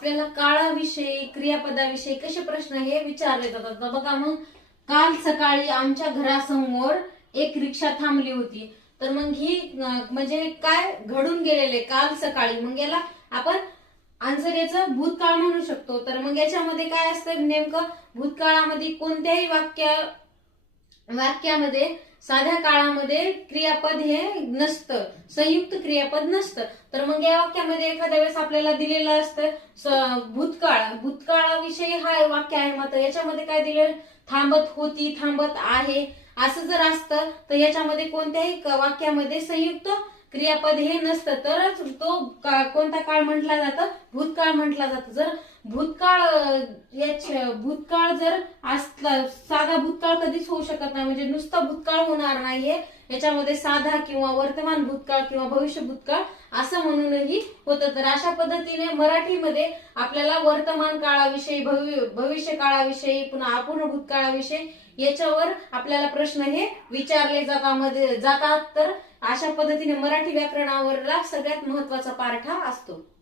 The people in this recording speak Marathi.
आपल्याला काळाविषयी क्रियापदाविषयी कसे प्रश्न हे विचारले जातात. तर बघा मग, काल सकाळी आमच्या घरासमोर एक रिक्षा थांबली होती. तर मग ही म्हणजे काय घडून गेलेले काल सकाळी, मग याला आपण आन्सर याचं भूतकाळ म्हणू शकतो. तर मग याच्यामध्ये काय असतं नेमकं, भूतकाळामध्ये कोणत्याही वाक्यामध्ये साध्या काळामध्ये क्रियापद हे नसतं, संयुक्त क्रियापद नसतं. तर मग या वाक्यामध्ये एखाद्या वेळेस आपल्याला दिलेलं असतं भूतकाळाविषयी हा वाक्य आहे, मात्र याच्यामध्ये काय दिलं, थांबत होती, थांबत आहे असं जर असतं तर याच्यामध्ये कोणत्याही वाक्यामध्ये संयुक्त क्रियापद हे नसतं, तरच तो कोणता काळ म्हटला जातं, भूतकाळ म्हटला जातं. जर भूतकाळ जर असला, साधा भूतकाळ कधीच होऊ शकत नाही, म्हणजे नुसता भूतकाळ होणार नाहीये, याच्यामध्ये साधा किंवा वर्तमान भूतकाळ किंवा भविष्य भूतकाळ असं म्हणूनही होतं. तर अशा पद्धतीने मराठीमध्ये आपल्याला वर्तमान काळाविषयी, भविष्य काळाविषयी, पुन्हा अपूर्ण भूतकाळाविषयी याच्यावर आपल्याला प्रश्न हे विचारले जातात. तर अशा पद्धतीने मराठी व्याकरणावरला सगळ्यात महत्वाचा पाठ हा असतो.